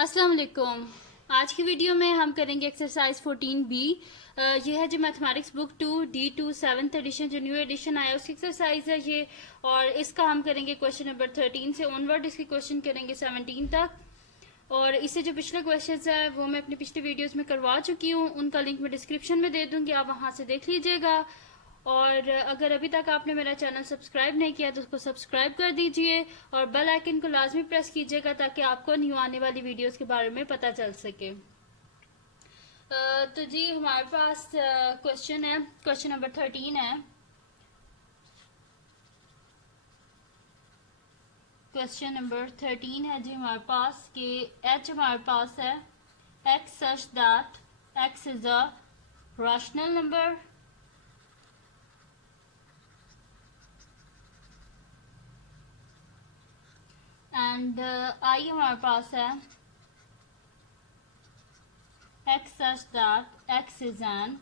अस्सलाम वालेकुम। आज की वीडियो में हम करेंगे एक्सरसाइज 14B। ये है जो mathematics book 2D2 7th edition जो न्यू एडिशन आया उसकी एक्सरसाइज है ये। और इसका हम करेंगे क्वेश्चन नंबर 13 से ऑनवर्ड इसके क्वेश्चन करेंगे 17 तक। और इससे जो पिछले क्वेश्चंस है वो मैं अपनी पिछली वीडियोस में करवा चुकी हूँ, उनका लिंक मैं डिस्क्रिप्शन में दे दूंगी, आप वहां से देख लीजिएगा। और अगर अभी तक आपने मेरा चैनल सब्सक्राइब नहीं किया तो उसको सब्सक्राइब कर दीजिए और बेल आइकन को लाजमी प्रेस कीजिएगा ताकि आपको न्यू आने वाली वीडियोस के बारे में पता चल सके। तो जी हमारे पास क्वेश्चन है, क्वेश्चन नंबर 13 है। क्वेश्चन नंबर 13 है जी हमारे पास कि एच हमारे पास है X such that x is a rational number and I हमारे पास है X such that x is an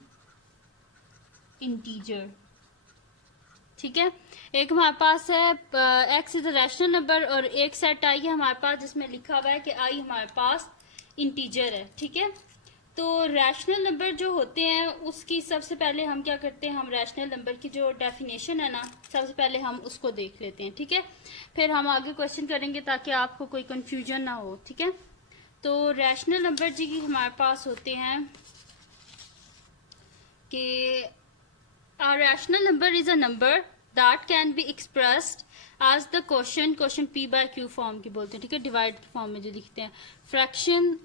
integer. ठीक है, एक हमारे पास है x is a rational number और एक सेट आई है हमारे पास जिसमें लिखा हुआ है कि आई हमारे पास इंटीजर है। ठीक है, तो रैशनल नंबर जो होते हैं उसकी सबसे पहले हम क्या करते हैं, हम रैशनल नंबर की जो डेफिनेशन है ना सबसे पहले हम उसको देख लेते हैं। ठीक है, फिर हम आगे क्वेश्चन करेंगे ताकि आपको कोई कंफ्यूजन ना हो। ठीक है, तो रैशनल नंबर जी की हमारे पास होते हैं कि a rational number is a number that can be expressed as the question p by q form की बोलते हैं। ठीक है, डिवाइड की फॉर्म में जो लिखते हैं fraction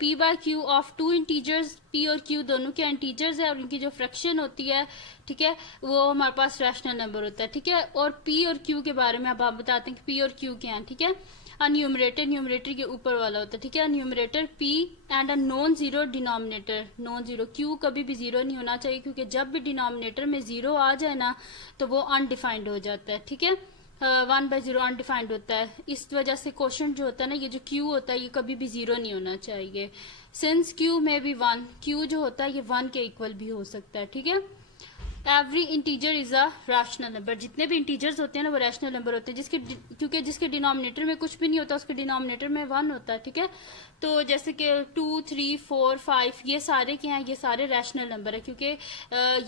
p by q of two integers, p और q दोनों के इंटीजर्स है और उनकी जो फ्रैक्शन होती है ठीक है वो हमारे पास रैशनल नंबर होता है। ठीक है, और p और q के बारे में अब आप बताते हैं कि p और q क्या है। ठीक है, न्यूमरेटर न्यूमरेटर के ऊपर वाला होता है। ठीक है, numerator p and a non zero denominator, non zero, q कभी भी जीरो नहीं होना चाहिए क्योंकि जब भी डिनोमिनेटर में जीरो आ जाए ना तो वो अनडिफाइंड हो जाता है। ठीक है, 1/0 अनडिफाइंड होता है, इस वजह से क्वेश्चन जो होता है ना ये जो q होता है ये कभी भी जीरो नहीं होना चाहिए। सिंस q में भी 1, q जो होता है ये 1 के इक्वल भी हो सकता है। ठीक है, every integer is a rational number, जितने भी इंटीजर्स होते हैं ना वो रैशनल नंबर होते हैं जिसके क्योंकि जिसके डिनोमिनेटर में कुछ भी नहीं होता उसके डिनोमिनेटर में 1 होता है। ठीक है, तो जैसे कि 2, 3, 4, 5 ये सारे क्या हैं, ये सारे रैशनल नंबर है क्योंकि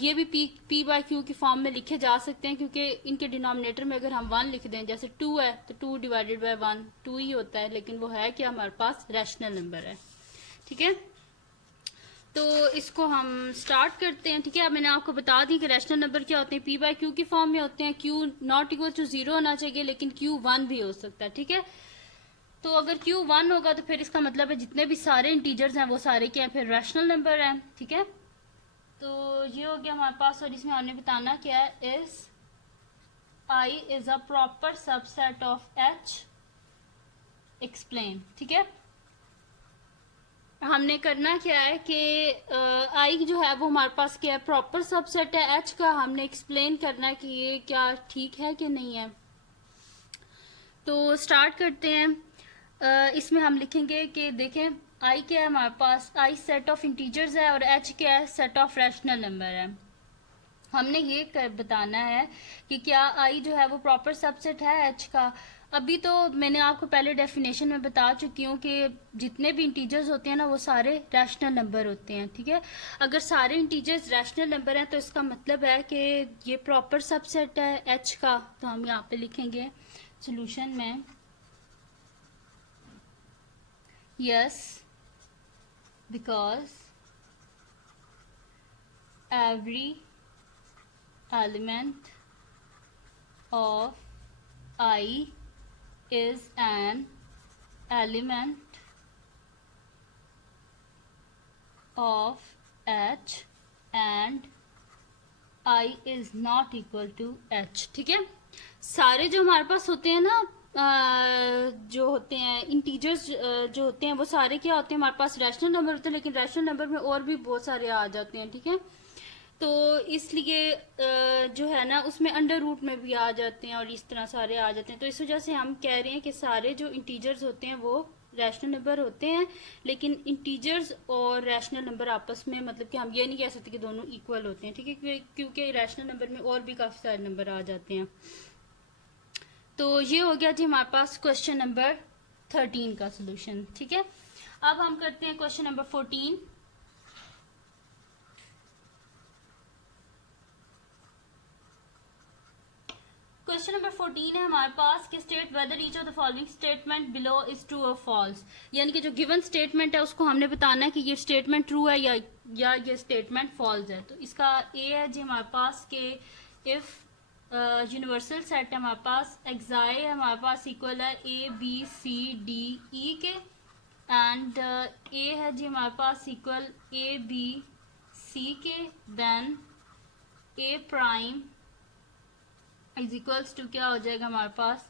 ये भी p बाय q की फॉर्म में लिखे जा सकते हैं क्योंकि इनके डिनोमिनेटर में अगर हम 1 लिख दें, जैसे 2 है तो 2 डिवाइडेड बाय 1 2 ही होता है, लेकिन वो है कि हमारे पास रैशनल नंबर है। ठीक है, तो इसको हम स्टार्ट करते हैं। ठीक है, अब मैंने आपको बता दी कि रैशनल नंबर क्या होते हैं, p बाय q की फॉर्म में होते हैं। q नॉट इक्वल टू 0 होना चाहिए लेकिन q 1 भी हो सकता है। ठीक है, तो अगर q 1 होगा तो फिर इसका मतलब है जितने भी सारे इंटीजर्स हैं वो सारे क्या है, फिर रैशनल नंबर है। ठीक है, तो ये हो गया हमारे पास और इसमें हमने बताना क्या है, is i is a proper subset of h, explain. ठीक है, हमने करना क्या है कि आई जो है वो हमारे पास क्या है, प्रॉपर सबसेट है एच का, हमने एक्सप्लेन करना है कि ये क्या ठीक है कि नहीं है। तो स्टार्ट करते हैं। इसमें हम लिखेंगे कि देखें आई क्या है हमारे पास, आई सेट ऑफ इंटीजर्स है और एच क्या है, सेट ऑफ रैशनल नंबर है। हमने ये बताना है कि क्या आई जो है वो प्रॉपर सबसेट है एच का। अभी तो मैंने आपको पहले डेफिनेशन में बता चुकी हूँ कि जितने भी इंटीजर्स होते हैं ना वो सारे रैशनल नंबर होते हैं। ठीक है, अगर सारे इंटीजर्स रैशनल नंबर हैं तो इसका मतलब है कि ये प्रॉपर सबसेट है एच का। तो हम यहाँ पे लिखेंगे सोल्यूशन में yes because every element of I is an element of H and I is not equal to H। ठीक है, सारे जो हमारे पास होते हैं ना जो होते हैं इंटीजर्स जो होते हैं वो सारे क्या होते हैं, हमारे पास रैशनल नंबर होते हैं लेकिन रैशनल नंबर में और भी बहुत सारे आ जाते हैं। ठीक है, तो इसलिए जो है ना उसमें अंडर रूट में भी आ जाते हैं और इस तरह सारे आ जाते हैं। तो इस वजह से हम कह रहे हैं कि सारे जो इंटीजर्स होते हैं वो रैशनल नंबर होते हैं, लेकिन इंटीजर्स और रैशनल नंबर आपस में मतलब कि हम ये नहीं कह सकते कि दोनों इक्वल होते हैं। ठीक है, क्योंकि रैशनल नंबर में और भी काफ़ी सारे नंबर आ जाते हैं। तो ये हो गया जी हमारे पास क्वेश्चन नंबर 13 का सोल्यूशन। ठीक है, अब हम करते हैं क्वेश्चन नंबर 14। क्वेश्चन नंबर 14 है हमारे पास कि state whether each of the following statement below is true और फॉल्स, यानी कि जो गिवन स्टेटमेंट है उसको हमने बताना है कि ये स्टेटमेंट ट्रू है या ये स्टेटमेंट फॉल्स है। तो इसका ए है जी हमारे पास कि इफ यूनिवर्सल सेट है हमारे पास, एक्साई है हमारे पास इक्वल है ए बी सी डी ई के, एंड ए है जी हमारे पास इक्वल ए बी सी के, then A prime is equals to क्या हो जाएगा हमारे पास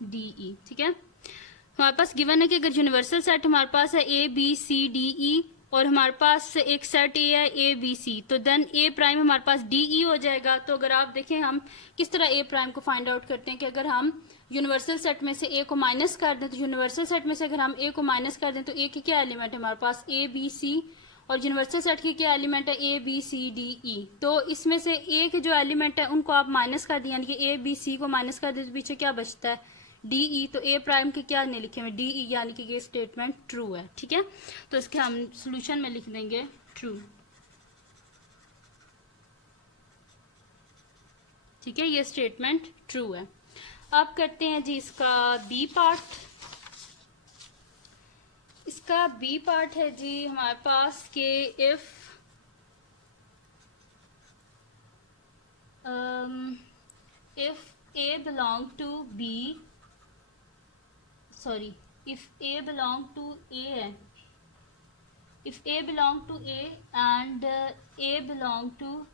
डी ई। ठीक है, हमारे पास गिवन है कि अगर यूनिवर्सल सेट हमारे पास है ए बी सी डी ई और हमारे पास एक सेट ए है ए बी सी, तो देन ए प्राइम हमारे पास डी ई हो जाएगा। तो अगर आप देखें हम किस तरह ए प्राइम को फाइंड आउट करते हैं कि अगर हम यूनिवर्सल सेट में से ए को माइनस कर दें, तो यूनिवर्सल सेट में से अगर हम ए को माइनस कर दें तो ए के क्या एलिमेंट है हमारे पास ए बी सी, और यूनिवर्सल सेट के क्या एलिमेंट है ए बी सी डी ई। तो इसमें से ए के जो एलिमेंट है उनको आप माइनस कर दिए, यानी कि ए बी सी को माइनस कर दिए तो पीछे क्या बचता है डी ई। तो ए प्राइम के क्या नहीं लिखे हुए डी ई, यानी कि ये स्टेटमेंट ट्रू है। ठीक है, तो इसके हम सोल्यूशन में लिख देंगे ट्रू। ठीक है, ये स्टेटमेंट ट्रू है। अब करते हैं जी इसका बी पार्ट। इसका बी पार्ट है जी हमारे पास के if A belong to B, sorry if A belong to A है, if A belong to A and A belong to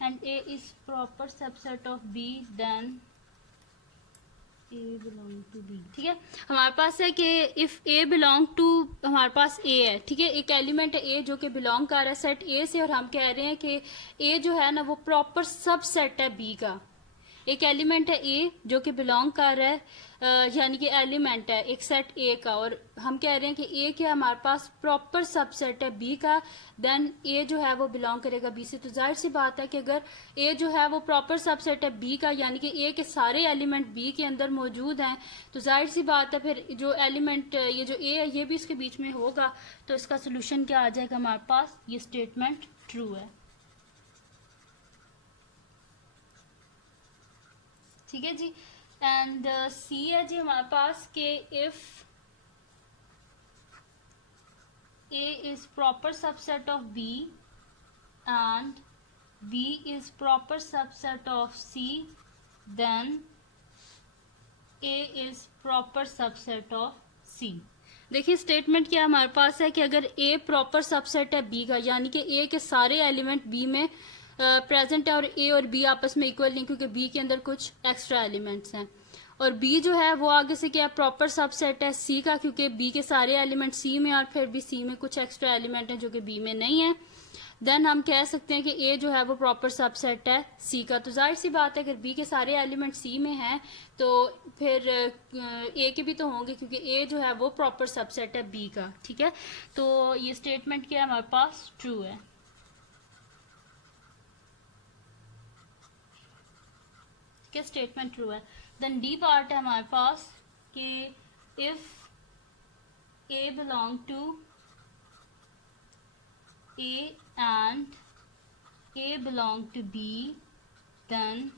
and A is proper subset of B, then A belong to B. ठीक है, हमारे पास है कि if A belong to, हमारे पास ए है, ठीक है, एक एलिमेंट है ए जो कि बिलोंग कर रहा है सेट ए से, और हम कह रहे हैं कि ए जो है ना वो प्रॉपर सबसेट है बी का। एक एलिमेंट है ए जो कि बिलोंग कर रहा है यानी कि एलिमेंट है एक सेट ए का, और हम कह रहे हैं कि ए क्या हमारे पास प्रॉपर सबसेट है बी का, देन ए जो है वो बिलोंग करेगा बी से। तो जाहिर सी बात है कि अगर ए जो है वो प्रॉपर सबसेट है बी का, यानी कि ए के सारे एलिमेंट बी के अंदर मौजूद हैं, तो जाहिर सी बात है फिर जो एलिमेंट ये जो ए है ये भी इसके बीच में होगा। तो इसका सोल्यूशन क्या आ जाएगा हमारे पास, ये स्टेटमेंट ट्रू है। ठीक है जी, एंड सी है जी हमारे पास के if A is proper subset of B and B is proper subset of C, then A is proper subset of C. देखिए स्टेटमेंट क्या हमारे पास है कि अगर ए प्रॉपर सबसेट है बी का, यानी कि ए के सारे एलिमेंट बी में प्रेजेंट है और ए और बी आपस में इक्वल नहीं, क्योंकि बी के अंदर कुछ एक्स्ट्रा एलिमेंट्स हैं, और बी जो है वो आगे से क्या प्रॉपर सबसेट है सी का, क्योंकि बी के सारे एलिमेंट सी में और फिर भी सी में कुछ एक्स्ट्रा एलिमेंट हैं जो कि बी में नहीं है। देन हम कह सकते हैं कि ए जो है वो प्रॉपर सबसेट है सी का। तो जाहिर सी बात है अगर बी के सारे एलिमेंट सी में हैं तो फिर ए के भी तो होंगे, क्योंकि ए जो है वो प्रॉपर सबसेट है बी का। ठीक है, तो ये स्टेटमेंट क्या है हमारे पास, ट्रू है। क्या स्टेटमेंट ट्रू है। देन डी पार्ट है हमारे पास कि if A belong to A and A belong to B, then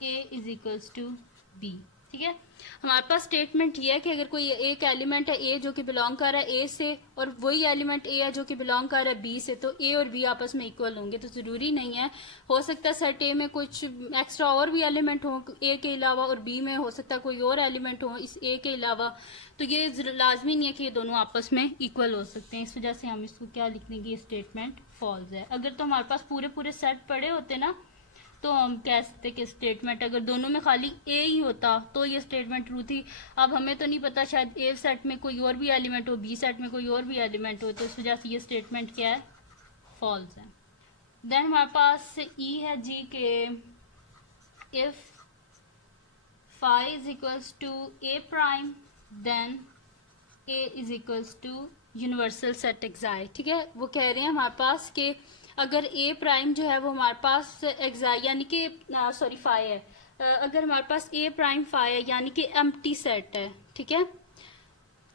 A is equals to B. ठीक है, हमारे पास स्टेटमेंट ये है कि अगर कोई एक एलिमेंट है ए जो कि बिलोंग कर रहा है ए से, और वही एलिमेंट ए है जो कि बिलोंग कर रहा है बी से, तो ए और बी आपस में इक्वल होंगे। तो जरूरी नहीं है, हो सकता है सेट ए में कुछ एक्स्ट्रा और भी एलिमेंट हो ए के अलावा, और बी में हो सकता है कोई और एलिमेंट हो इस ए के अलावा। तो ये लाजमी नहीं है कि ये दोनों आपस में इक्वल हो सकते हैं। इस वजह से हम इसको क्या लिख देंगे, ये स्टेटमेंट फॉल्स है। अगर तो हमारे पास पूरे पूरे सेट पड़े होते ना, तो हम कह सकते कि स्टेटमेंट अगर दोनों में खाली ए ही होता तो ये स्टेटमेंट ट्रू थी। अब हमें तो नहीं पता, शायद ए सेट में कोई और भी एलिमेंट हो, बी सेट में कोई और भी एलिमेंट हो, तो इस वजह से ये स्टेटमेंट क्या है, फॉल्स है। देन हमारे पास ई है जी के if phi is equals to A prime, then A is equals to universal set एक्साई। ठीक है, वो कह रहे हैं हमारे पास कि अगर ए प्राइम जो है वो हमारे पास एक्साई यानी कि सॉरी फाई है, अगर हमारे पास ए प्राइम फाई है यानी कि एम्प्टी सेट है, ठीक है,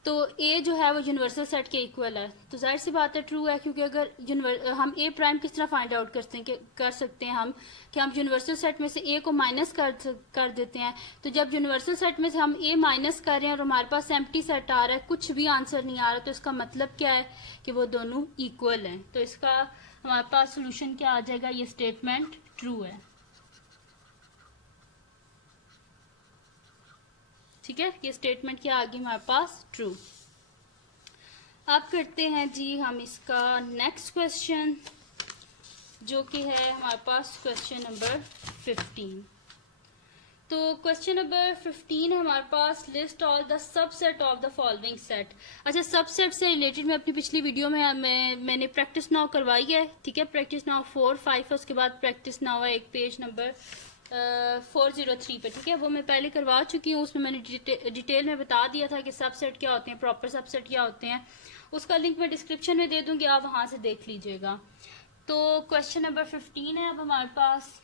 तो ए जो है वो यूनिवर्सल सेट के इक्वल है, तो जाहिर सी बात है ट्रू है, क्योंकि अगर हम ए प्राइम किस तरह फाइंड आउट कर सकते हैं हम कि हम यूनिवर्सल सेट में से ए को माइनस कर देते हैं। तो जब यूनिवर्सल सेट में से हम ए माइनस कर रहे हैं और हमारे पास एम्प्टी सेट आ रहा है, कुछ भी आंसर नहीं आ रहा, तो इसका मतलब क्या है कि वो दोनों इक्वल हैं। तो इसका हमारे पास सोल्यूशन क्या आ जाएगा, ये स्टेटमेंट ट्रू है। ठीक है, ये स्टेटमेंट क्या आ गई हमारे पास, ट्रू। अब करते हैं जी हम इसका नेक्स्ट क्वेश्चन, जो कि है हमारे पास क्वेश्चन नंबर 15। तो क्वेश्चन नंबर 15 है हमारे पास, list all the subset of the following set. अच्छा, सबसेट से रिलेटेड मैं अपनी पिछली वीडियो में मैंने प्रैक्टिस नाउ करवाई है। ठीक है, प्रैक्टिस नाउ 4, 5 है, उसके बाद प्रैक्टिस नाउ है एक पेज नंबर 403 पे। ठीक है, वो मैं पहले करवा चुकी हूँ, उसमें मैंने डिटेल में बता दिया था कि सबसेट क्या होते हैं, प्रॉपर सबसेट क्या होते हैं। उसका लिंक मैं डिस्क्रिप्शन में दे दूंगी, आप वहां से देख लीजिएगा। तो क्वेश्चन नंबर 15 है अब हमारे पास।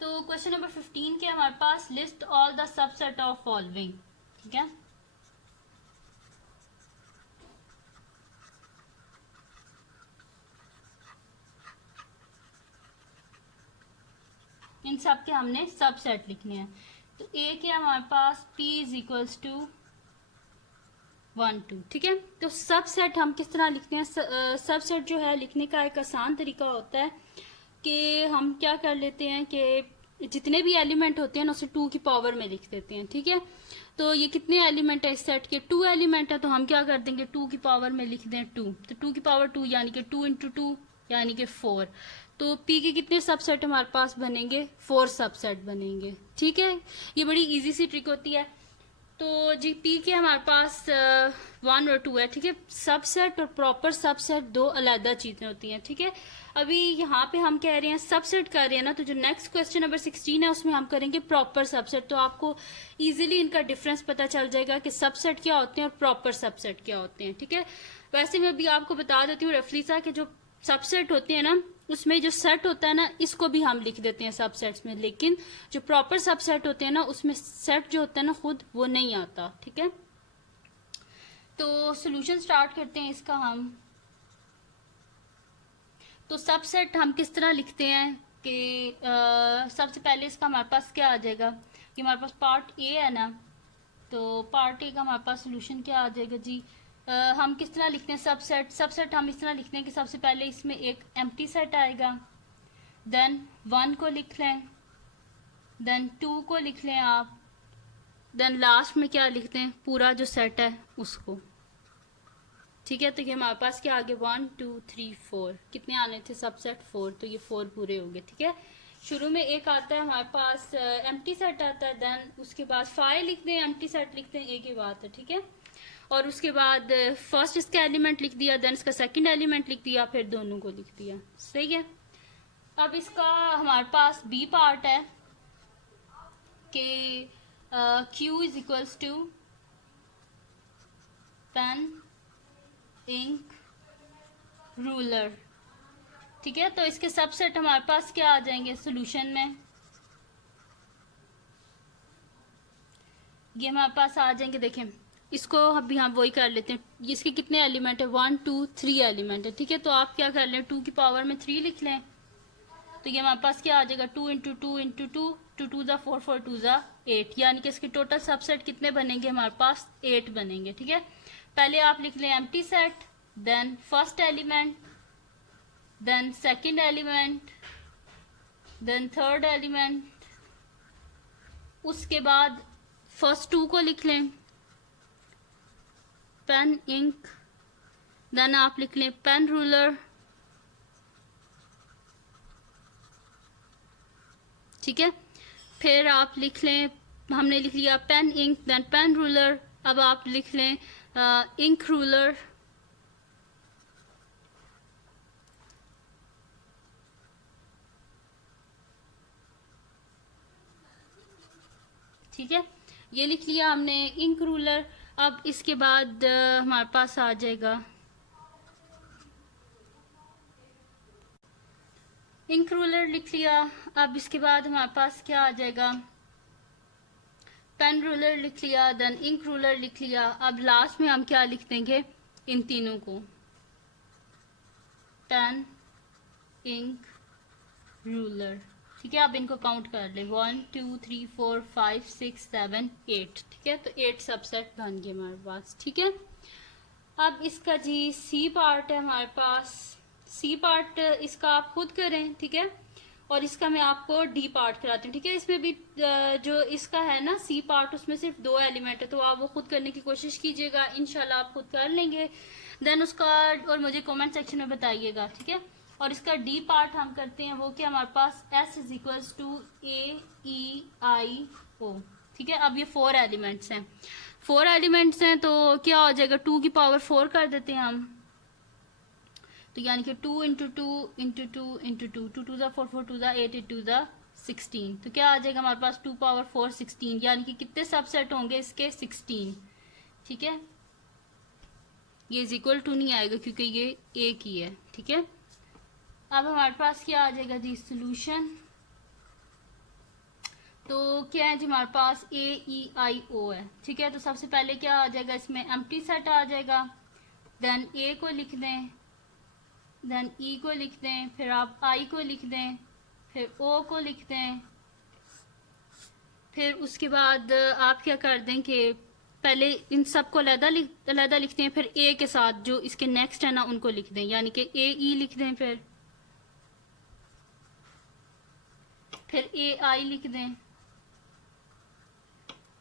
तो क्वेश्चन नंबर 15 के हमारे पास, list all the subset of following. ठीक है, इन सब के हमने सबसेट लिखने हैं। तो ए के हमारे पास p इज इक्वल्स टू 1 2। ठीक है, तो सबसेट हम किस तरह लिखते हैं, सबसेट जो है लिखने का एक आसान तरीका होता है कि हम क्या कर लेते हैं कि जितने भी एलिमेंट होते हैं ना उसे 2 की पावर में लिख देते हैं। ठीक है, तो ये कितने एलिमेंट है इस सेट के, 2 एलिमेंट है, तो हम क्या कर देंगे 2 की पावर में लिख दें 2। तो 2 की पावर 2 यानी कि 2 इंटू 2 यानी कि 4। तो p के कितने सबसेट हमारे पास बनेंगे, 4 सबसेट बनेंगे। ठीक है, ये बड़ी इजी सी ट्रिक होती है। तो जी p के हमारे पास 1 और 2 है। ठीक है, सबसेट और प्रॉपर सबसेट दो अलग चीजें होती हैं। ठीक है, अभी यहाँ पे हम कह रहे हैं सबसेट कर रहे हैं ना, तो जो नेक्स्ट क्वेश्चन नंबर 16 है उसमें हम करेंगे प्रॉपर सबसेट। तो आपको इजीली इनका डिफरेंस पता चल जाएगा कि सबसेट क्या होते हैं और प्रॉपर सबसेट क्या होते हैं। ठीक है, वैसे मैं अभी आपको बता देती हूँ रफली सा कि जो सबसेट होते हैं ना उसमें जो सेट होता है ना इसको भी हम लिख देते हैं सबसेट्स में, लेकिन जो प्रॉपर सबसेट होते हैं ना उसमें सेट जो होता है ना खुद वो नहीं आता। ठीक है, तो सॉल्यूशन स्टार्ट करते हैं इसका हम। तो सबसेट हम किस तरह लिखते हैं कि सबसे पहले इसका हमारे पास क्या आ जाएगा कि हमारे पास पार्ट ए है ना, तो पार्ट ए का हमारे पास सोल्यूशन क्या आ जाएगा जी, हम किस तरह लिखते हैं सबसेट हम इस तरह लिखते हैं कि सबसे पहले इसमें एक एम्प्टी सेट आएगा, देन 1 को लिख लें, देन 2 को लिख लें आप, देन लास्ट में क्या लिखते हैं पूरा जो सेट है उसको। ठीक है, तो ये हमारे पास क्या आगे 1 2 3 4 कितने आने थे सबसेट 4, तो ये 4 पूरे हो गए। ठीक है, शुरू में एक आता है हमारे पास एम्प्टी सेट आता है, देन उसके बाद 5 लिखते हैं, एम्प्टी सेट लिखते हैं, एक ही बात है। ठीक है, और उसके बाद फर्स्ट इसका एलिमेंट लिख दिया, देन इसका सेकंड एलिमेंट लिख दिया, फिर दोनों को लिख दिया। सही है, अब इसका हमारे पास बी पार्ट है कि Q is equals to pen ink ruler. ठीक है, तो इसके सबसेट हमारे पास क्या आ जाएंगे सोल्यूशन में, ये हमारे पास आ जाएंगे। देखें इसको अभी हम वही कर लेते हैं, इसके कितने एलिमेंट है 1 2 3 एलिमेंट है। ठीक है, तो आप क्या कर लें 2 की पावर में 3 लिख लें, तो ये हमारे पास क्या आ जाएगा 2 इंटू 2 इंटू 2 2 2 ज़ा 4 4 2 ज़ा 8, यानी कि इसके टोटल सबसेट कितने बनेंगे हमारे पास 8 बनेंगे। ठीक है, पहले आप लिख लें empty set, then first element, then second element, then third element, उसके बाद फर्स्ट 2 को लिख लें पेन इंक, देन आप लिख लें पेन रूलर। ठीक है, फिर आप लिख लें, हमने लिख लिया pen ink then pen ruler, अब आप लिख लें इंक रूलर। ठीक है, ये लिख लिया हमने इंक रूलर। अब इसके बाद हमारे पास आ जाएगा इंक रूलर लिख लिया। अब इसके बाद हमारे पास क्या आ जाएगा, पेन रूलर लिख लिया, देन इंक रूलर लिख लिया। अब लास्ट में हम क्या लिख देंगे, इन तीनों को, पेन, इंक, रूलर। ठीक है, अब इनको काउंट कर ले, 1 2 3 4 5 6 7 8। ठीक है, तो 8 सबसेट बन गए हमारे पास। ठीक है, अब इसका जी सी पार्ट है हमारे पास। सी पार्ट इसका आप खुद करें, ठीक है, और इसका मैं आपको डी पार्ट कराती हूँ। ठीक है, इसमें भी जो इसका है ना सी पार्ट, उसमें सिर्फ 2 एलिमेंट है, तो आप वो खुद करने की कोशिश कीजिएगा, इंशाल्लाह आप खुद कर लेंगे। देन उसका और मुझे कमेंट सेक्शन में बताइएगा। ठीक है, और इसका डी पार्ट हम करते हैं, वो क्या हमारे पास S is equals to AEIO। ठीक है, अब ये 4 एलिमेंट्स हैं, 4 एलिमेंट्स हैं, तो क्या हो जाएगा, 2 की पावर 4 कर देते हैं हम। तो यानी कि 2 into two into two into two, 2 2 4 4 2 8 8 2 16। तो क्या आ जाएगा हमारे पास, 2 पावर 4 16, यानी कि कितने सबसेट होंगे इसके, 16। ठीक है, ये इज इक्वल टू नहीं आएगा क्योंकि ये एक ही है। ठीक है, अब हमारे पास क्या आ जाएगा जी, सोल्यूशन। तो क्या है जी हमारे पास AEIO है। ठीक है, तो सबसे पहले क्या आ जाएगा, इसमें एम्प्टी सेट आ जाएगा, देन A को लिख दें, देन E को लिख दें, फिर आप I को लिख दें, फिर O को लिख दें। फिर उसके बाद आप क्या कर दें कि पहले इन सबको अलग लिखते हैं, फिर A के साथ जो इसके नेक्स्ट है ना उनको लिख दें, यानी कि AE लिख दें, फिर AI लिख दें,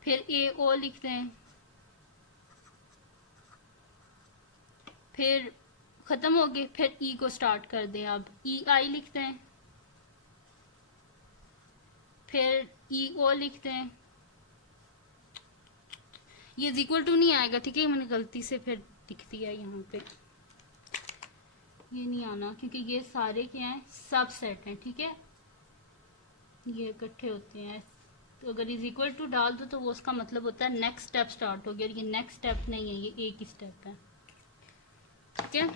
फिर AO लिख दें, फिर खत्म हो गए, फिर E को स्टार्ट कर दें। अब EI लिख दें, फिर EO लिख दें। ये इक्वल टू नहीं आएगा, ठीक है, मैंने गलती से फिर लिख दिया यहाँ पे, ये नहीं आना क्योंकि ये सारे क्या हैं, सबसेट हैं। ठीक है, ये इकट्ठे होते हैं, तो अगर इज इक्वल टू डाल दो तो वो उसका मतलब होता है नेक्स्ट स्टेप स्टार्ट हो गया, और ये नेक्स्ट स्टेप नहीं है, ये एक ही स्टेप है। ठीक है,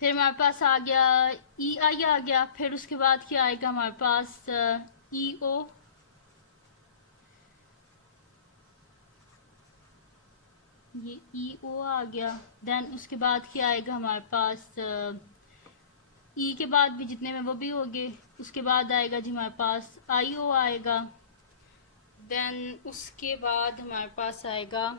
फिर हमारे पास आ गया EI आ गया, फिर उसके बाद क्या आएगा हमारे पास EO, ये EO आ गया। देन उसके बाद क्या आएगा हमारे पास E के बाद भी जितने में वो भी हो गए। उसके बाद आएगा जी हमारे पास IO आएगा। देन उसके बाद हमारे पास आएगा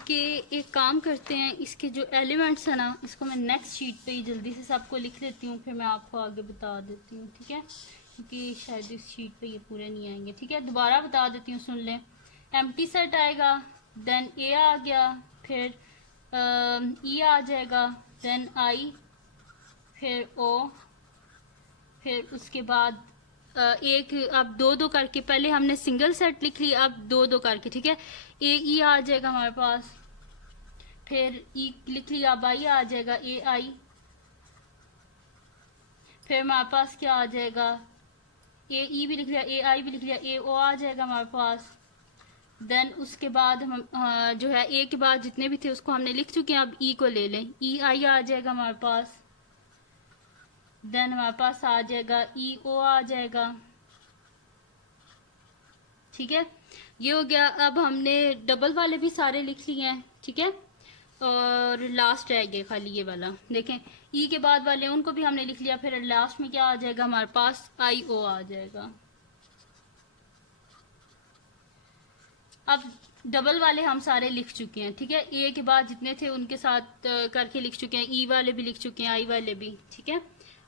कि एक काम करते हैं, इसके जो एलिमेंट्स है ना, इसको मैं नेक्स्ट शीट पे ही जल्दी से सबको लिख लेती हूँ, फिर मैं आपको आगे बता देती हूँ। ठीक है, क्योंकि शायद इस शीट पे ये पूरे नहीं आएंगे। ठीक है, दोबारा बता देती हूँ, सुन लें। एम्प्टी सेट आएगा, देन A आ गया, फिर E आ जाएगा, देन I, फिर O, फिर उसके बाद एक, अब दो दो करके, पहले हमने सिंगल सेट लिख लिया, अब दो दो करके। ठीक है, AE आ जाएगा हमारे पास, फिर E लिख लिया, अब I आ जाएगा, AI, फिर हमारे पास क्या आ जाएगा, AE भी लिख लिया, AI भी लिख लिया, AO आ जाएगा हमारे पास। देन उसके बाद हम जो है A के बाद जितने भी थे उसको हमने लिख चुके हैं, अब E को ले लें, EI आ जाएगा हमारे पास। देन हमारे पास आ जाएगा EO आ जाएगा। ठीक है, ये हो गया। अब हमने डबल वाले भी सारे लिख लिए हैं। ठीक है, और लास्ट रह गए खाली ये वाला, देखें E के बाद वाले उनको भी हमने लिख लिया, फिर लास्ट में क्या आ जाएगा हमारे पास, IO आ जाएगा। अब डबल वाले हम सारे लिख चुके हैं। ठीक है, ए के बाद जितने थे उनके साथ करके लिख चुके हैं, ई वाले भी लिख चुके हैं, आई वाले भी। ठीक है,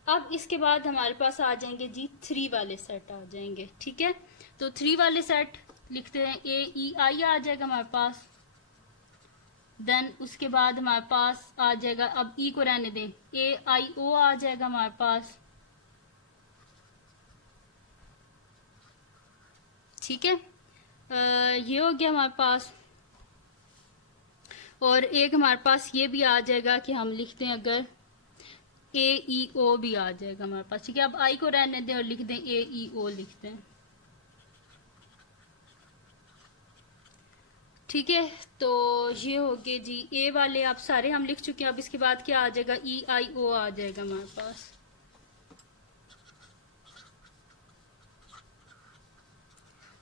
अब इसके बाद हमारे पास आ जाएंगे जी 3 वाले सेट आ जाएंगे। ठीक है, तो 3 वाले सेट लिखते हैं, AEI आ जाएगा हमारे पास। देन उसके बाद हमारे पास आ जाएगा, अब ई को रहने दें, AIO आ जाएगा हमारे पास। ठीक है, ये हो गया हमारे पास। और एक हमारे पास ये भी आ जाएगा कि हम लिखते हैं अगर AEO भी आ जाएगा हमारे पास। ठीक है, अब आई को रहने दें और लिख दें AEO लिखते हैं। ठीक है, तो ये हो गए जी ए वाले आप सारे हम लिख चुके हैं। अब इसके बाद क्या आ जाएगा, ई आई ओ आ जाएगा हमारे पास।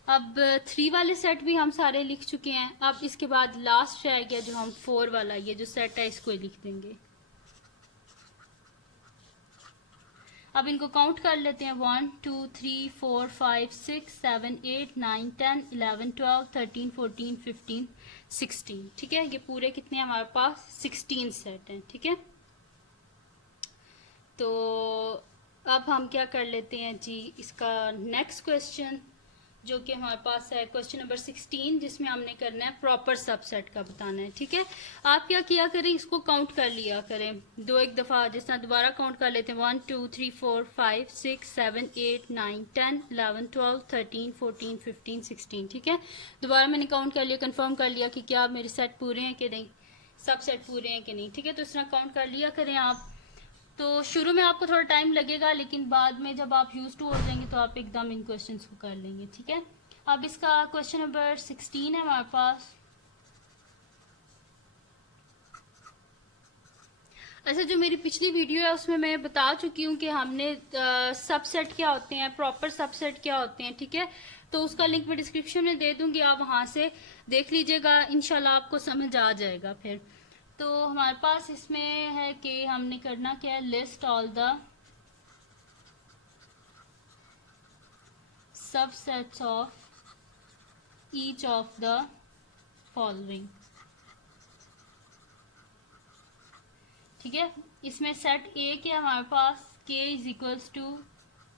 अब 3 वाले सेट भी हम सारे लिख चुके हैं। अब इसके बाद लास्ट रह गया जो हम 4 वाला, ये जो सेट है इसको लिख देंगे। अब इनको काउंट कर लेते हैं, 1 2 3 4 5 6 7 8 9 10 11 12 13 14 15 16। ठीक है, ये पूरे कितने हमारे पास 16 सेट हैं। ठीक है, तो अब हम क्या कर लेते हैं जी, इसका नेक्स्ट क्वेश्चन जो कि हमारे पास है क्वेश्चन नंबर 16, जिसमें हमने करना है प्रॉपर सबसेट का बताना है। ठीक है, आप क्या किया करें, इसको काउंट कर लिया करें दो एक दफ़ा, जिस तरह दोबारा काउंट कर लेते हैं 1 2 3 4 5 6 7 8 9 10 11 12 13 14 15 16। ठीक है, दोबारा मैंने काउंट कर लिया, कंफर्म कर लिया कि क्या मेरे सेट पूरे हैं कि नहीं, सब सेट पूरे हैं कि नहीं। ठीक है, तो इस तरह काउंट कर लिया करें आप। तो शुरू में आपको थोड़ा टाइम लगेगा, लेकिन बाद में जब आप यूज टू हो जाएंगे तो आप एकदम इन क्वेश्चंस को कर लेंगे। ठीक है, अब इसका क्वेश्चन नंबर 16 है हमारे पास। अच्छा, जो मेरी पिछली वीडियो है उसमें मैं बता चुकी हूँ कि हमने सबसेट क्या होते हैं, प्रॉपर सबसेट क्या होते हैं। ठीक है, तो उसका लिंक मैं डिस्क्रिप्शन में दे दूंगी, आप वहां से देख लीजिएगा, इंशाल्लाह आपको समझ आ जाएगा फिर। तो हमारे पास इसमें है कि हमने करना क्या है, list all the subsets of each of the following. ठीक है, इसमें सेट ए के हमारे पास k is equals to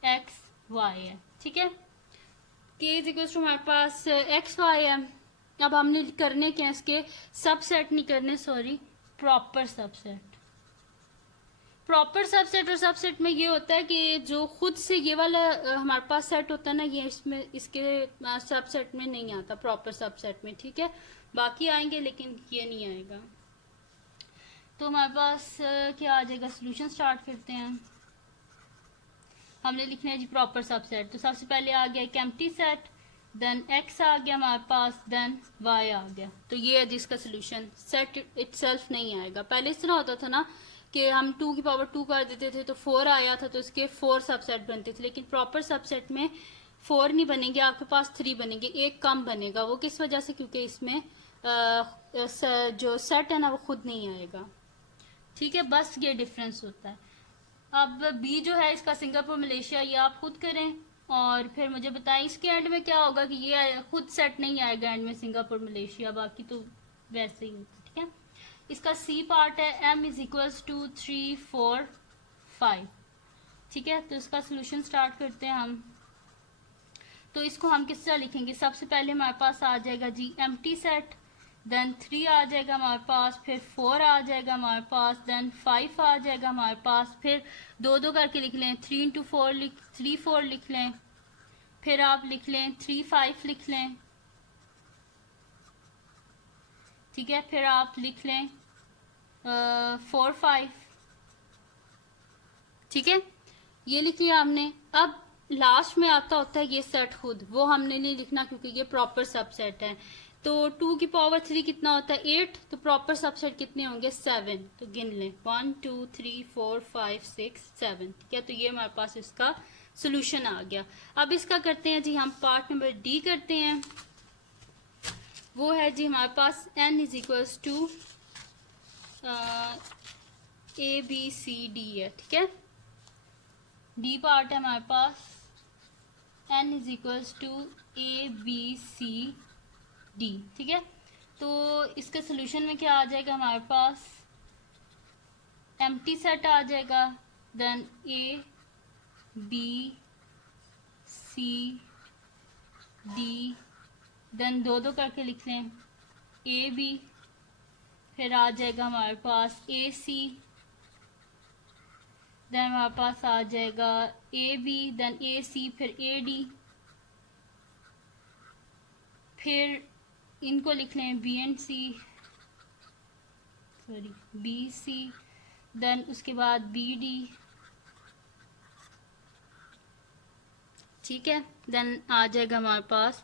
X Y है। ठीक है, k इज इक्वल्स टू हमारे पास एक्स वाई है। अब हमने करने क्या है, इसके सबसेट नहीं करने, sorry, proper subset. Proper subset और सबसेट में ये होता है कि जो खुद से ये वाला हमारे पास सेट होता है ना, ये इसमें इसके सबसेट में नहीं आता, प्रॉपर सबसेट में। ठीक है, बाकी आएंगे लेकिन ये नहीं आएगा। तो हमारे पास क्या आ जाएगा, सोल्यूशन स्टार्ट करते हैं। हमने लिखना है जी प्रॉपर सबसेट, तो सबसे पहले आ गया एक एम्प्टी सेट, देन x आ गया हमारे पास, देन y आ गया। तो ये है जिसका सोल्यूशन, सेट इटसेल्फ नहीं आएगा। पहले इस तरह होता था ना कि हम 2 की पावर 2 कर देते थे तो 4 आया था, तो इसके 4 सबसेट बनते थे। लेकिन प्रॉपर सबसेट में 4 नहीं बनेंगे, आपके पास 3 बनेंगे, एक कम बनेगा। वो किस वजह से, क्योंकि इसमें जो सेट है ना वो खुद नहीं आएगा। ठीक है, बस ये डिफरेंस होता है। अब बी जो है इसका सिंगापुर मलेशिया, ये आप खुद करें और फिर मुझे बताएं इसके एंड में क्या होगा, कि ये खुद सेट नहीं आएगा एंड में सिंगापुर मलेशिया, बाकी तो वैसे ही होता है। ठीक है, इसका सी पार्ट है m इज इक्वल्स टू 3 4 5। ठीक है, तो इसका सोल्यूशन स्टार्ट करते हैं हम। तो इसको हम किस तरह लिखेंगे, सबसे पहले हमारे पास आ जाएगा जी एम्प्टी सेट, देन 3 आ जाएगा हमारे पास, फिर 4 आ जाएगा हमारे पास, देन 5 आ जाएगा हमारे पास, फिर दो दो करके लिख लें, 3 इंटू 4 3 4 लिख लें, फिर आप लिख लें 3 5 लिख लें। ठीक है, फिर आप लिख लें 4 5। ठीक है, ये लिख लिया हमने। अब लास्ट में आता होता है ये सेट खुद, वो हमने नहीं लिखना क्योंकि ये प्रॉपर सबसेट है। तो 2 की पावर 3 कितना होता है, 8, तो प्रॉपर सबसेट कितने होंगे, 7। तो गिन लें 1 2 3 4 5 6 7। ठीक है, तो ये हमारे पास इसका सोल्यूशन आ गया। अब इसका करते हैं जी हम पार्ट नंबर डी करते हैं। वो है जी हमारे पास n is equals to A B C D है। ठीक है, डी पार्ट है हमारे पास n is equals to A B C D. ठीक है, तो इसके सोल्यूशन में क्या आ जाएगा हमारे पास, एम्प्टी सेट आ जाएगा, then A B C D, then दो दो करके लिख लें ए बी, फिर आ जाएगा हमारे पास ए सी, देन हमारे पास आ जाएगा ए बी, देन ए सी, फिर ए डी, फिर इनको लिख लें B and C, sorry B C, then उसके बाद बी डी। ठीक है, देन आ जाएगा हमारे पास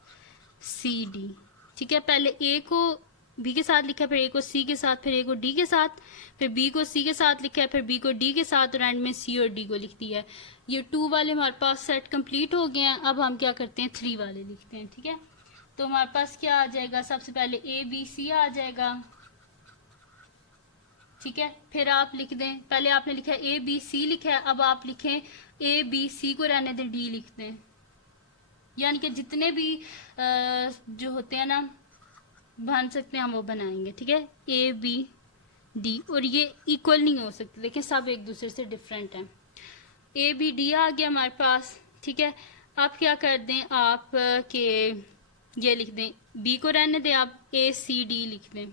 सी डी। ठीक है, पहले ए को बी के साथ लिखा, फिर ए को सी के साथ, फिर ए को डी के साथ, फिर बी को सी के साथ लिखा है, फिर बी को डी के साथ और एंड में सी और डी को लिख दिया है। ये 2 वाले हमारे पास सेट कंप्लीट हो गए हैं। अब हम क्या करते हैं, 3 वाले लिखते हैं। ठीक है, तो हमारे पास क्या आ जाएगा, सबसे पहले ए बी सी आ जाएगा। ठीक है, फिर आप लिख दें, पहले आपने लिखा है ए बी सी लिखा है, अब आप लिखें ए बी सी को रहने दें, डी लिख दें। यानी कि जितने भी जो होते हैं ना बन सकते हैं हम वो बनाएंगे। ठीक है, ए बी डी, और ये इक्वल नहीं हो सकते, देखें सब एक दूसरे से डिफरेंट हैं। ए बी डी आ गया हमारे पास। ठीक है, आप क्या कर दें, आप के ये लिख दें, बी को रहने दें, आप ए सी डी लिख दें।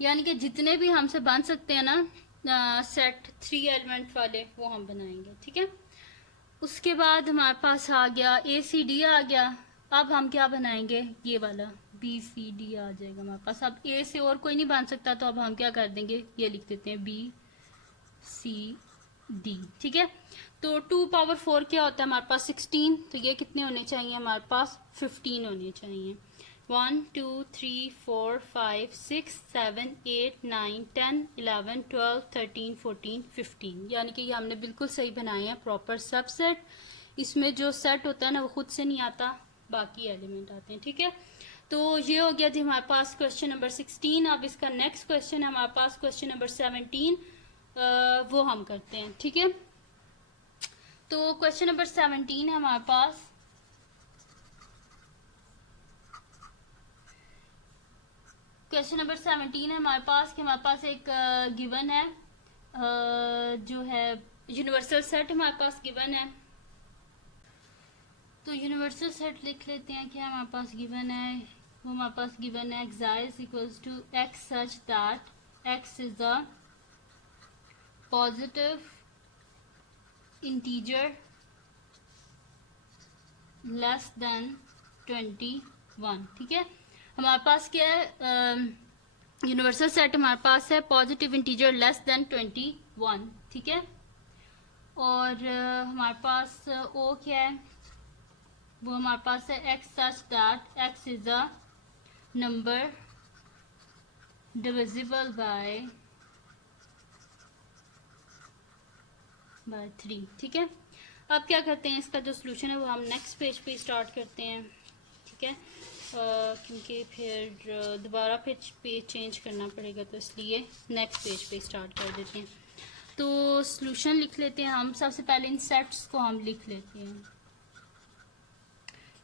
यानी कि जितने भी हमसे बन सकते हैं ना सेट 3 एलिमेंट वाले, वो हम बनाएंगे। ठीक है, उसके बाद हमारे पास आ गया ए सी डी आ गया। अब हम क्या बनाएंगे, ये वाला बी सी डी आ जाएगा हमारे पास। अब ए से और कोई नहीं बन सकता, तो अब हम क्या कर देंगे, ये लिख देते हैं बी सी डी। ठीक है, तो 2 पावर 4 क्या होता है हमारे पास, 16। तो ये कितने होने चाहिए हमारे पास, 15 होने चाहिए। 1 2 3 4 5 6 7 8 9 10 11 12 13 14 15। यानी कि ये हमने बिल्कुल सही बनाए हैं, प्रॉपर सबसेट। इसमें जो सेट होता है ना वो खुद से नहीं आता, बाकी एलिमेंट आते हैं। ठीक है, तो ये हो गया थी हमारे पास क्वेश्चन नंबर 16। अब इसका नेक्स्ट क्वेश्चन है हमारे पास क्वेश्चन नंबर 17, वो हम करते हैं। ठीक है, तो क्वेश्चन नंबर 17 है हमारे पास। क्वेश्चन नंबर 17 है हमारे पास कि हमारे पास एक गिवन है, जो है यूनिवर्सल सेट हमारे पास गिवन है। तो यूनिवर्सल सेट लिख लेते हैं, क्या हमारे पास गिवन है, वो हमारे पास गिवन है X equals to X such that x is the positive integer less than 21। ठीक है, हमारे पास क्या है, यूनिवर्सल सेट हमारे पास है पॉजिटिव इंटीजर लेस देन 21। ठीक है, और हमारे पास ओ क्या है, वो हमारे पास है X such that x is a number divisible by 3। ठीक है, अब क्या करते हैं, इसका जो सोल्यूशन है वो हम नेक्स्ट पेज पे स्टार्ट करते हैं। ठीक है, क्योंकि फिर दोबारा फिर पेज चेंज करना पड़ेगा, तो इसलिए नेक्स्ट पेज पे स्टार्ट कर देते हैं। तो सॉल्यूशन लिख लेते हैं हम। सबसे पहले इन सेट्स को हम लिख लेते हैं।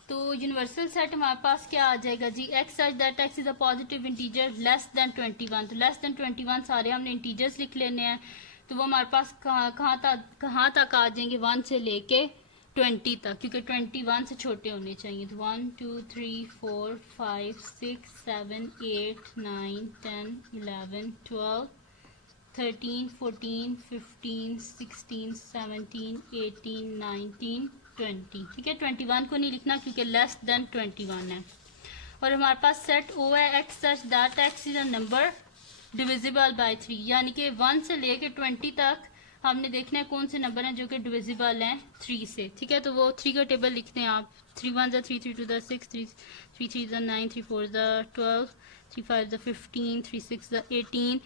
तो यूनिवर्सल सेट हमारे पास क्या आ जाएगा जी, x such that x is a positive integer less than 21। तो लेस देन 21 सारे हमने इंटीजर्स लिख लेने हैं। तो वो हमारे पास कहाँ तक आ जाएंगे, 1 से लेके 20 तक, क्योंकि 21 से छोटे होने चाहिए। तो 1 2 3 4 5 6 7 8 9 10 11 12 13 14 15 16 17 18 19 20। ठीक है, 21 को नहीं लिखना क्योंकि लेस देन 21 है। और हमारे पास सेट ओ है X such that x is a number divisible by 3। यानी कि 1 से लेके 20 तक हमने देखना है कौन से नंबर हैं जो कि डिविजिबल हैं 3 से। ठीक है, तो वो 3 का टेबल लिखते हैं आप। 3 1 3 3 2 6 3 3 9 3 4 12 3 5 15 3 6 18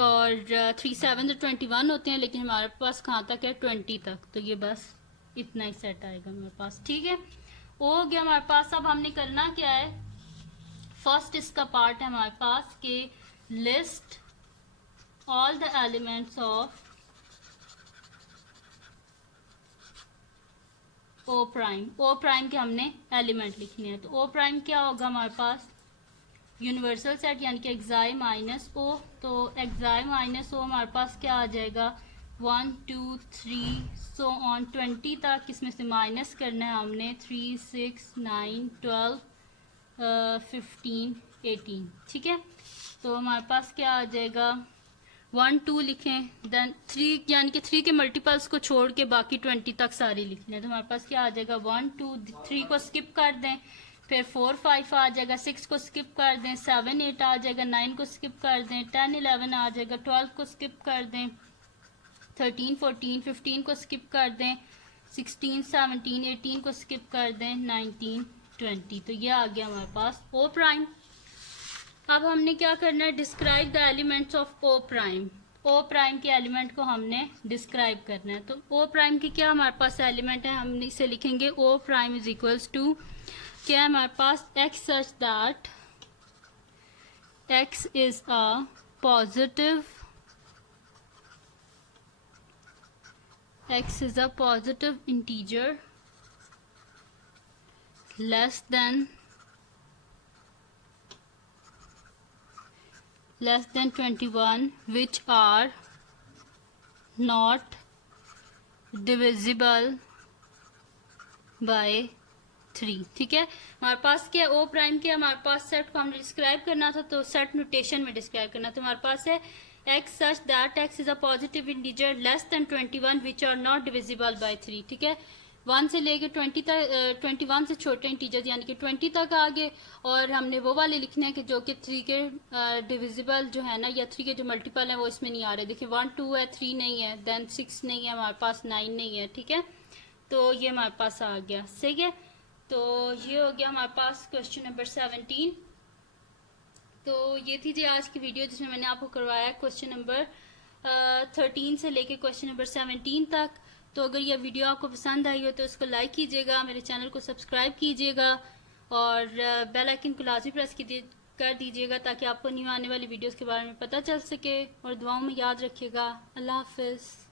और 3 7 21 होते हैं, लेकिन हमारे पास कहाँ तक है, 20 तक। तो ये बस इतना ही सेट आएगा हमारे पास। ठीक है, वो हो गया हमारे पास। अब हमने करना क्या है, फर्स्ट इसका पार्ट है हमारे पास कि list all the elements of O prime. O prime के हमने एलिमेंट लिखने हैं। तो ओ प्राइम क्या होगा हमारे पास, यूनिवर्सल सेट यानी कि एक्साई माइनस ओ। तो एक्साई माइनस ओ हमारे पास क्या आ जाएगा, 1 2 3 सो ऑन 20 तक। इसमें से माइनस करना है हमने 3 6 9 12 15 18। ठीक है, तो हमारे पास क्या आ जाएगा, 1 2 लिखें, देन 3 यानी कि 3 के मल्टीपल्स को छोड़ के बाकी 20 तक सारी लिख लें। तो हमारे पास क्या आ जाएगा, 1 2 3 को स्किप कर दें, फिर 4 5 आ जाएगा, 6 को स्किप कर दें, 7 8 आ जाएगा, 9 को स्किप कर दें, 10 11 आ जाएगा, 12 को स्किप कर दें, 13 14 15 को स्किप कर दें, 16, 17, 18 को स्किप कर दें, 19, 20, तो ये आ गया हमारे पास ओ प्राइम। अब हमने क्या करना है, describe the elements of O prime. O prime के एलिमेंट को हमने डिस्क्राइब करना है। तो ओ प्राइम के क्या हमारे पास एलिमेंट है, हम इसे लिखेंगे O prime is equals to, क्या है हमारे पास, x such that x is a positive integer less than 21, which are not divisible by 3। ठीक है, हमारे पास क्या ओ प्राइम के, हमारे पास सेट को हमने डिस्क्राइब करना था, तो सेट नोटेशन में डिस्क्राइब करना, तो हमारे पास है X such that x is a positive integer less than 21 which are not divisible by 3। ठीक है, 1 से लेके 20 तक, 21 से छोटे इंटीजर यानी कि 20 तक आ गए, और हमने वो वाले लिखने हैं कि जो कि 3 के डिविजिबल जो है ना, या 3 के जो मल्टीपल हैं वो इसमें नहीं आ रहे। देखिए 1 2 है, 3 नहीं है, देन 6 नहीं है हमारे पास, 9 नहीं है। ठीक है, तो ये हमारे पास आ गया, सही है। तो ये हो गया हमारे पास क्वेश्चन नंबर 17। तो ये थी जी आज की वीडियो, जिसमें मैंने आपको करवाया क्वेश्चन नंबर 13 से लेके क्वेश्चन नंबर 17 तक। तो अगर ये वीडियो आपको पसंद आई हो तो इसको लाइक कीजिएगा, मेरे चैनल को सब्सक्राइब कीजिएगा, और बेल आइकन को लाजमी प्रेस कर दीजिएगा, ताकि आपको न्यू आने वाली वीडियोस के बारे में पता चल सके। और दुआओं में याद रखिएगा। अल्लाह हाफिज़।